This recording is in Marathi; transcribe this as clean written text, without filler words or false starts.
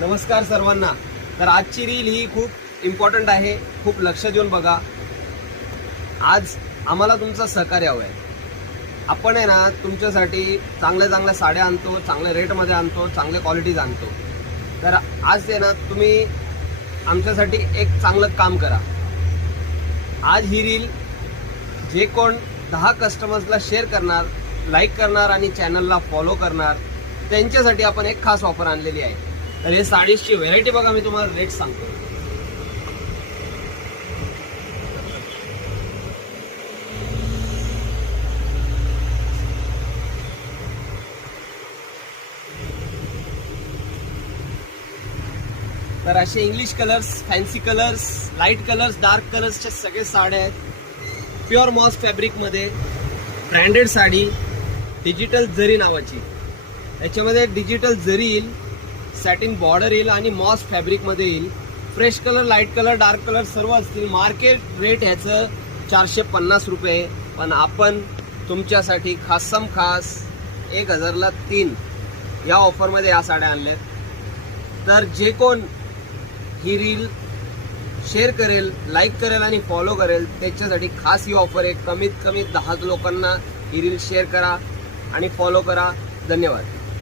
नमस्कार सर्वांना। तर आजची रील ही खूप इम्पॉर्टंट आहे, खूप लक्ष देऊन बघा। आज आम्हाला तुमचं सहकार्य हवं आहे। आपण आहे ना तुमच्यासाठी चांगल्या साड्या आणतो, चांगल्या रेटमध्ये आणतो, चांगले क्वालिटीज आणतो। तर आज आहे ना तुम्ही आमच्यासाठी एक चांगलं काम करा। आज ही रील जे कोण 10 कस्टमर्सला शेअर करणार, लाईक करणार आणि चॅनलला फॉलो करणार त्यांच्यासाठी आपण एक खास ऑफर आणलेली आहे। तर हे साडीजची व्हेरायटी बघा, मी तुम्हाला रेट सांगतो। तर असे English colours, fancy colours, light colours, dark कलर्सचे सगळे साड्या आहेत। प्युअर मॉस फॅब्रिकमध्ये ब्रँडेड साडी, डिजिटल जरी नावाची। याच्यामध्ये डिजिटल जरी येईल, सॅटिन बॉर्डर येईल आणि मॉस फॅब्रिकमध्ये येईल। Fresh colour, light colour, dark colour सर्व असतील। मार्केट रेट ह्याचं 450 रुपये, पण आपण तुमच्यासाठी खास 1000ला 3 या ऑफरमध्ये या साड्या आणल्यात। तर जे कोण ही रील शेअर करेल, लाईक करेल आणि फॉलो करेल त्याच्यासाठी खास ही ऑफर आहे। कमीत कमी 10 लोकांना ही रील शेअर करा आणि फॉलो करा। धन्यवाद।